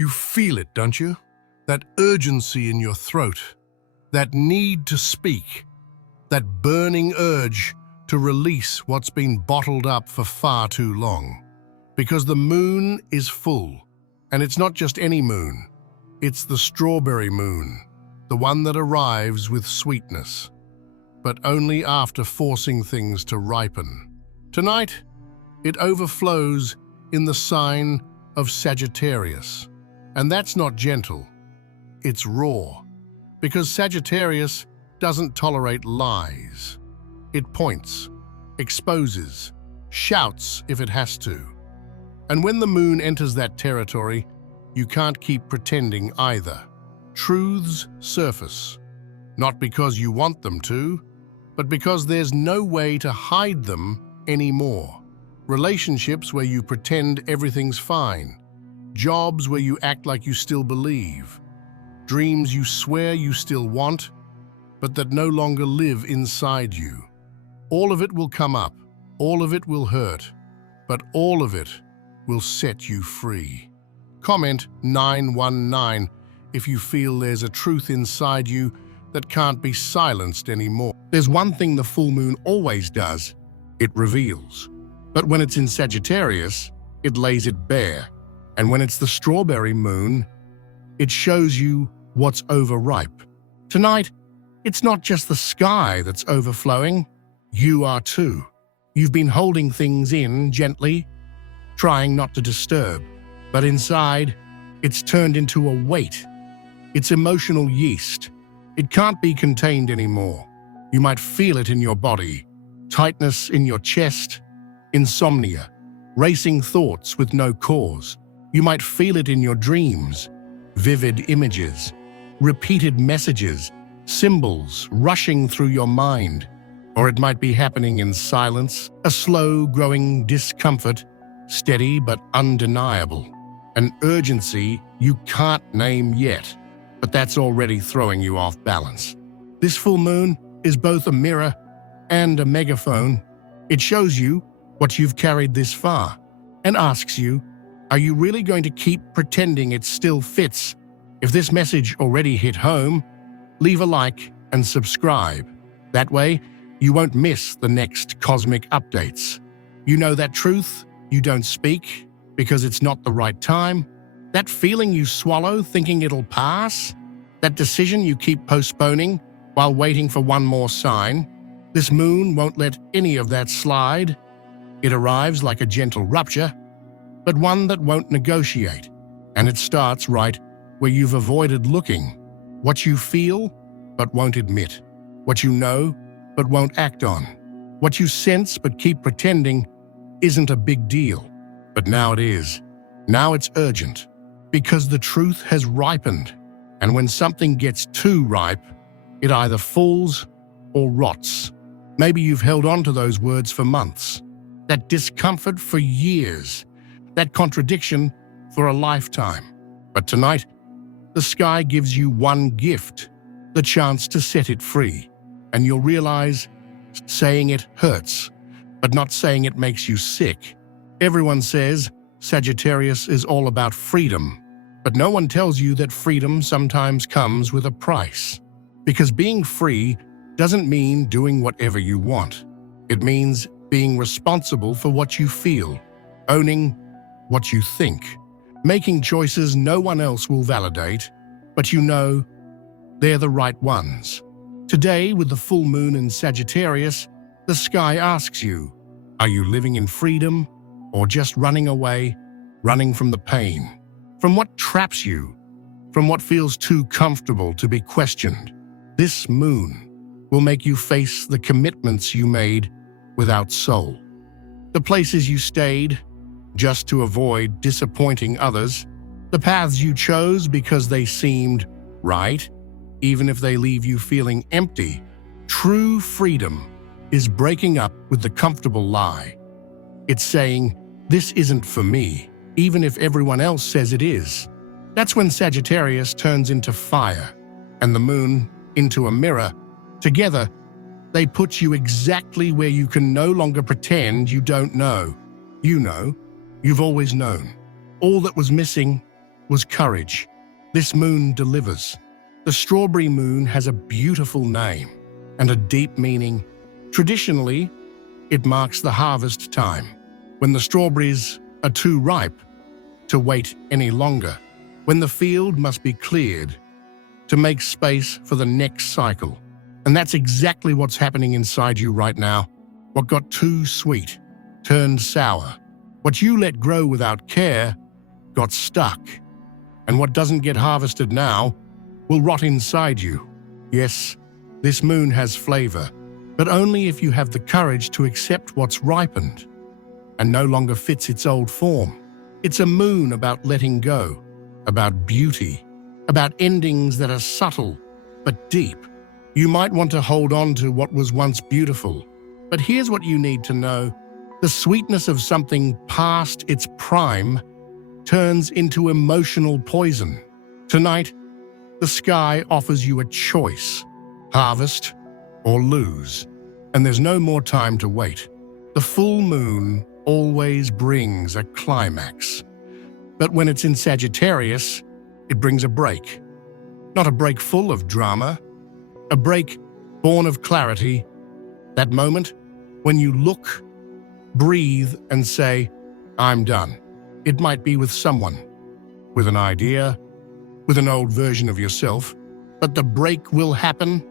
You feel it, don't you? That urgency in your throat, that need to speak, that burning urge to release what's been bottled up for far too long. Because the moon is full, and it's not just any moon. It's the strawberry moon, the one that arrives with sweetness, but only after forcing things to ripen. Tonight, it overflows in the sign of Sagittarius. And that's not gentle, it's raw. Because Sagittarius doesn't tolerate lies. It points, exposes, shouts if it has to. And when the moon enters that territory, you can't keep pretending either. Truths surface, not because you want them to, but because there's no way to hide them anymore. Relationships where you pretend everything's fine. Jobs where you act like you still believe. Dreams you swear you still want, but that no longer live inside you. All of it will come up, all of it will hurt, but all of it will set you free. Comment 919 if you feel there's a truth inside you that can't be silenced anymore. There's one thing the full moon always does, it reveals. But when it's in Sagittarius, it lays it bare. And when it's the strawberry moon, it shows you what's overripe. Tonight, it's not just the sky that's overflowing, you are too. You've been holding things in gently, trying not to disturb. But inside, it's turned into a weight. It's emotional yeast. It can't be contained anymore. You might feel it in your body, tightness in your chest, insomnia, racing thoughts with no cause. You might feel it in your dreams, vivid images, repeated messages, symbols rushing through your mind. Or it might be happening in silence, a slow growing discomfort, steady but undeniable. An urgency you can't name yet, but that's already throwing you off balance. This full moon is both a mirror and a megaphone. It shows you what you've carried this far and asks you, are you really going to keep pretending it still fits? If this message already hit home, leave a like and subscribe. That way, you won't miss the next cosmic updates. You know that truth you don't speak because it's not the right time? That feeling you swallow thinking it'll pass? That decision you keep postponing while waiting for one more sign? This moon won't let any of that slide. It arrives like a gentle rupture, but one that won't negotiate. And it starts right where you've avoided looking. What you feel, but won't admit. What you know, but won't act on. What you sense, but keep pretending isn't a big deal. But now it is. Now it's urgent. Because the truth has ripened. And when something gets too ripe, it either falls or rots. Maybe you've held on to those words for months. That discomfort for years. That contradiction for a lifetime. But tonight, the sky gives you one gift, the chance to set it free. And you'll realize saying it hurts, but not saying it makes you sick. Everyone says Sagittarius is all about freedom, but no one tells you that freedom sometimes comes with a price. Because being free doesn't mean doing whatever you want. It means being responsible for what you feel, owning what you think, making choices no one else will validate, but you know they're the right ones. Today, with the full moon in Sagittarius, the sky asks you, are you living in freedom or just running away, running from the pain, from what traps you, from what feels too comfortable to be questioned? This moon will make you face the commitments you made without soul, the places you stayed just to avoid disappointing others, the paths you chose because they seemed right, even if they leave you feeling empty. True freedom is breaking up with the comfortable lie. It's saying, this isn't for me, even if everyone else says it is. That's when Sagittarius turns into fire and the moon into a mirror. Together, they put you exactly where you can no longer pretend you don't know. You know, you've always known. All that was missing was courage. This moon delivers. The strawberry moon has a beautiful name and a deep meaning. Traditionally, it marks the harvest time, when the strawberries are too ripe to wait any longer, when the field must be cleared to make space for the next cycle. And that's exactly what's happening inside you right now. What got too sweet turned sour. What you let grow without care got stuck. And what doesn't get harvested now will rot inside you. Yes, this moon has flavor, but only if you have the courage to accept what's ripened and no longer fits its old form. It's a moon about letting go, about beauty, about endings that are subtle but deep. You might want to hold on to what was once beautiful, but here's what you need to know. The sweetness of something past its prime turns into emotional poison. Tonight, the sky offers you a choice: harvest or lose. And there's no more time to wait. The full moon always brings a climax. But when it's in Sagittarius, it brings a break. Not a break full of drama, a break born of clarity. That moment when you look, breathe, and say, I'm done. It might be with someone, with an idea, with an old version of yourself, but the break will happen,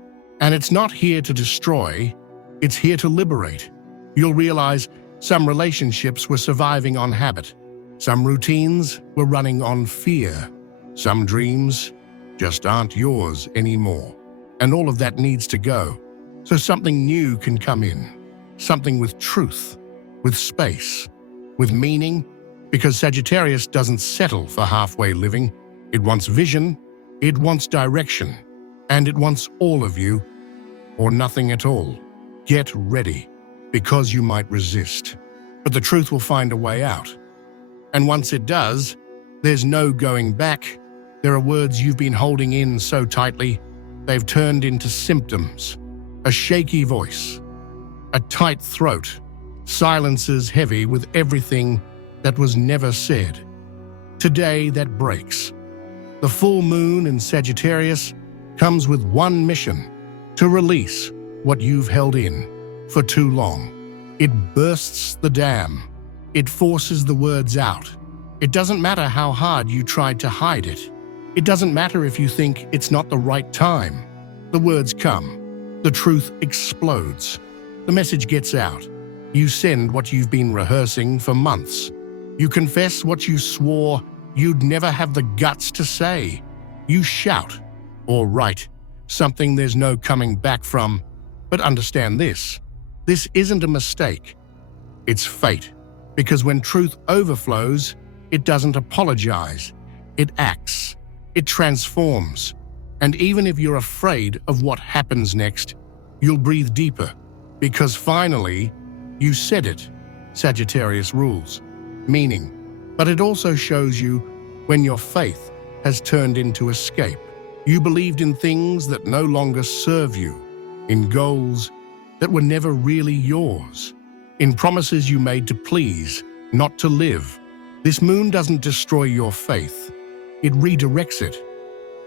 and it's not here to destroy, it's here to liberate. You'll realize some relationships were surviving on habit, some routines were running on fear, some dreams just aren't yours anymore. And all of that needs to go, so something new can come in, something with truth, with space, with meaning, because Sagittarius doesn't settle for halfway living. It wants vision, it wants direction, and it wants all of you, or nothing at all. Get ready, because you might resist, but the truth will find a way out. And once it does, there's no going back. There are words you've been holding in so tightly, they've turned into symptoms. A shaky voice, a tight throat, silences heavy with everything that was never said. Today that breaks. The full moon in Sagittarius comes with one mission: to release what you've held in for too long. It bursts the dam. It forces the words out. It doesn't matter how hard you tried to hide it. It doesn't matter if you think it's not the right time. The words come. The truth explodes. The message gets out. You send what you've been rehearsing for months. You confess what you swore you'd never have the guts to say. You shout or write something there's no coming back from. But understand this. This isn't a mistake. It's fate. Because when truth overflows, it doesn't apologize. It acts. It transforms. And even if you're afraid of what happens next, you'll breathe deeper. Because finally, you said it. Sagittarius rules. Meaning. But it also shows you when your faith has turned into escape. You believed in things that no longer serve you, in goals that were never really yours, in promises you made to please, not to live. This moon doesn't destroy your faith. It redirects it.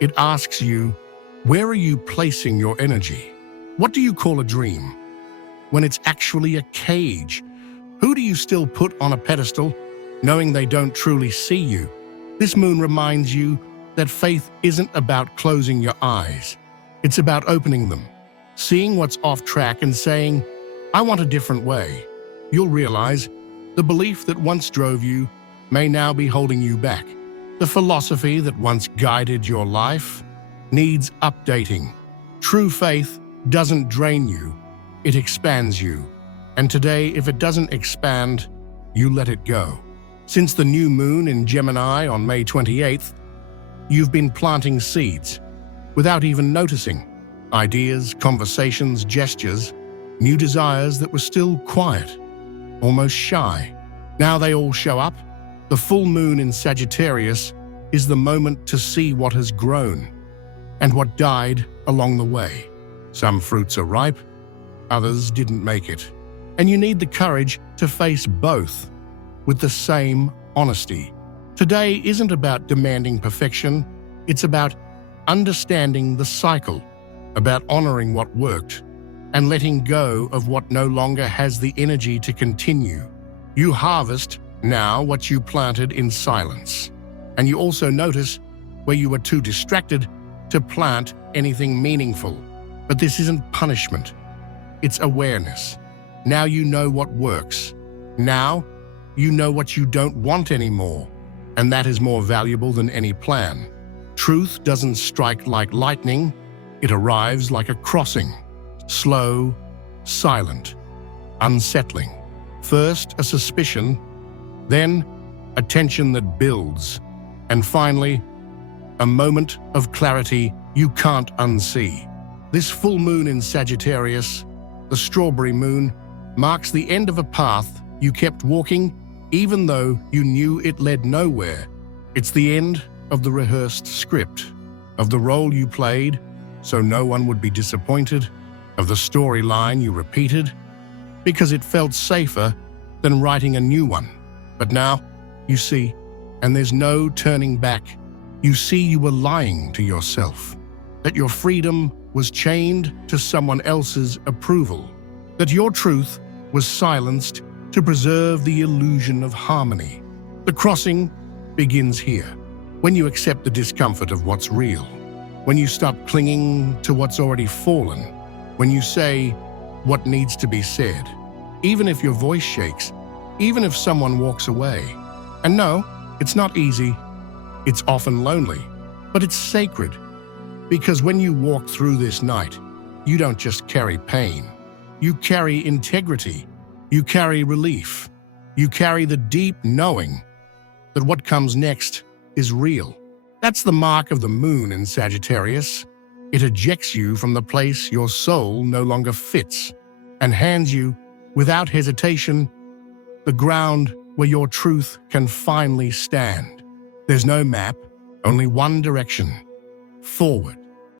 It asks you, where are you placing your energy? What do you call a dream when it's actually a cage? Who do you still put on a pedestal, knowing they don't truly see you? This moon reminds you that faith isn't about closing your eyes. It's about opening them, seeing what's off track and saying, I want a different way. You'll realize the belief that once drove you may now be holding you back. The philosophy that once guided your life needs updating. True faith doesn't drain you, it expands you. And today, if it doesn't expand, you let it go. Since the new moon in Gemini on May 28th, you've been planting seeds without even noticing. Ideas, conversations, gestures, new desires that were still quiet, almost shy. Now they all show up. The full moon in Sagittarius is the moment to see what has grown and what died along the way. Some fruits are ripe, others didn't make it. And you need the courage to face both with the same honesty, Today isn't about demanding perfection, it's about understanding the cycle, about honoring what worked, and letting go of what no longer has the energy to continue. You harvest now what you planted in silence, and you also notice where you were too distracted to plant anything meaningful. But this isn't punishment, it's awareness. Now you know what works. Now you know what you don't want anymore, and that is more valuable than any plan. Truth doesn't strike like lightning, it arrives like a crossing, slow, silent, unsettling. First a suspicion, then a tension that builds, and finally, a moment of clarity you can't unsee. This full moon in Sagittarius, the strawberry moon, marks the end of a path you kept walking even though you knew it led nowhere. It's the end of the rehearsed script, of the role you played so no one would be disappointed, of the storyline you repeated because it felt safer than writing a new one. But now, you see, and there's no turning back, you see you were lying to yourself, that your freedom was chained to someone else's approval, that your truth was silenced to preserve the illusion of harmony. The crossing begins here, when you accept the discomfort of what's real, when you stop clinging to what's already fallen, when you say what needs to be said, even if your voice shakes, even if someone walks away. And no, it's not easy, it's often lonely, but it's sacred. Because when you walk through this night, you don't just carry pain. You carry integrity. You carry relief. You carry the deep knowing that what comes next is real. That's the mark of the moon in Sagittarius. It ejects you from the place your soul no longer fits and hands you, without hesitation, the ground where your truth can finally stand. There's no map, only one direction: forward.